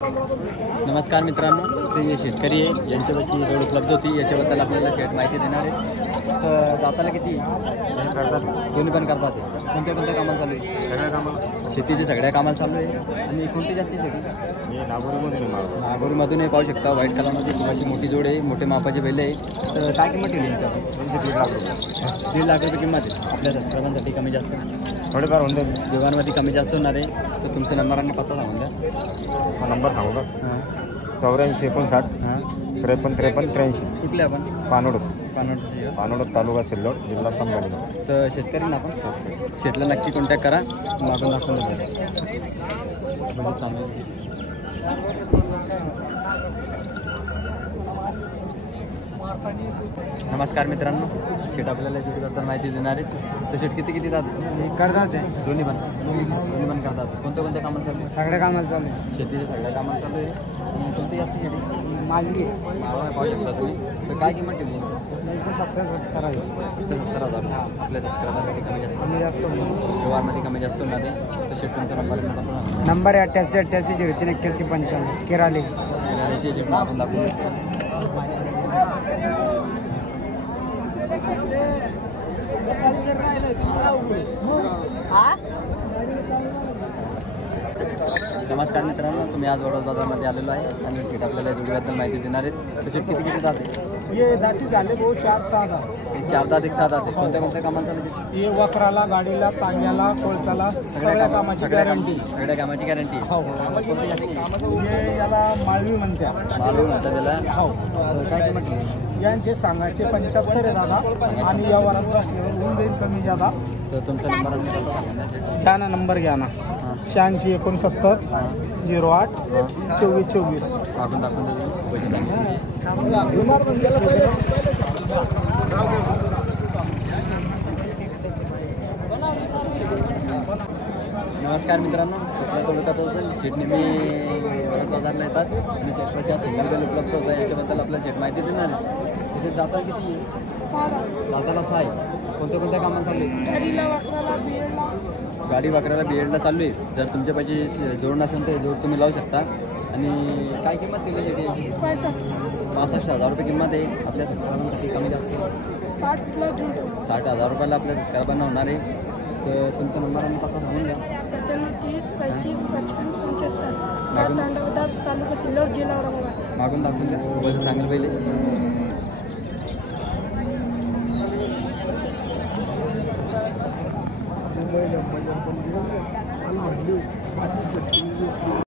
नमस्कार मित्रांनो, ते शेतकरी आहे यांच्यावरची जोड उपलब्ध होती याच्याबद्दल आपल्याला शेट माहिती देणार आहे. तर दाताला किती करतात? दोन्ही पण करतात. कोणत्या कोणत्या कामाला चालू आहे? सगळ्या कामाला शेतीचे सगळ्या कामाला चालू आहे. आणि कोणती जातची शेती? हे नागोरीमधून हे पाहू शकता. व्हाईट कलरमध्ये खूप मोठी जोड आहे, मोठे मापाचे बैल आहे. तर काय किंमत ठेवली यांच्या? 1.5 लाख रुपये 1.5 लाख रुपये किंमत आहे. आपल्या सबस्क्रायबांसाठी कमी जास्त थोडेफार होऊन जाईल. दोघांमध्ये कमी जास्त होणार आहे. तर तुमच्या नंबरांना पत्ता सांगून द्या. हा नंबर सांगू का? हां 84 59 हां 53 53 83. कुठले आपण? पानोड पानोडचे. तालुका सिल्लोड जिल्हा संभाजी. तर शेतकरी ना आपण शेटला नक्की कॉन्टॅक्ट करा. मागून दाखवून नमस्कार मित्रांनो, शेट आपल्याला शेतीबद्दल माहिती देणार आहे. तर शेट किती जातात? करतात ते दोन्ही पण करतात. कोणत्या कामाला चालू आहे? सगळ्या कामाला चालू आहे. शेतीच्या सगळ्या कामाला चालू आहे. आणि कोणती याची शेती? माझी मावा पाहू शकता तुम्ही. तर काय किंमत ठेवली? 70,000 70,000. आपल्या सबस्क्रायबरसाठी कमी जास्त कमी जास्त व्यवहारमध्ये कमी जास्त होणार आहे. तर शेट तुमचा नंबर नंबर आहे 88 88 03 81 95 केराली. याची शेट आपण दाखवू. नमस्कार मित्रांनो, तुम्ही आज वडोद बाजारमध्ये आलेलो आहे आणि शेट आपल्याला जोडीबद्दल माहिती देणार आहेत. तर शेट किती जाते? ये दाती झाले भाऊ 4-6 दात. 4 दात 1 6 दात आहे. कोणत्या कामाला चालू? ये वखराला गाडीला तांग्याला कोळताला सगळ्या कामाची गॅरंटी. सगळ्या कामाची गॅरंटी. हो. कोणत्या जाती? ये याला माळवी म्हणत्या. मालूम म्हणतात त्याला. हो. तर काय किंमत ठेवली? यांचे सांगायचे 75 आहे दादा. आणि व्यवहारात बसल्यावर होऊन जाईल कमी जादा. तर तुमचा नंबर आणि पत्ता सांगून द्या. घ्या ना, नंबर घ्या ना. 86 69 08 24 24. आपण दाखवून देतो. पैसे सांगितले. नमस्कार मित्रांनो, तालुक्यात शेट नेहमी वडोद बाजारला येतात आणि शेटपाशी आज सिंगल बेल उपलब्ध होतं. याच्याबद्दल आपल्याला शेट माहिती देणार आहे. शेट दाताला किती आहे? दाताला 6 आहे. कोणत्या कामाला चालू आहे? गाडी वाकराला बीएडला चालू आहे. जर तुमच्यापाशी जोड नसेल तर जोड तुम्ही लावू शकता. आणि काय किंमत दिली याची? 65,000 रुपये किंमत आहे. आपल्या सबस्क्रायबांसाठी कमी जास्त 60,000 रुपयाला आपल्या सबस्क्रायबांना होणार आहे. तर तुमचा नंबर आणि पत्ता सांगून द्या. 97 30 35 55 75. तालुका सिल्लोड जिल्हा औरंगाबाद. मागून दाखवून द्या. पैसे चांगले पहिले.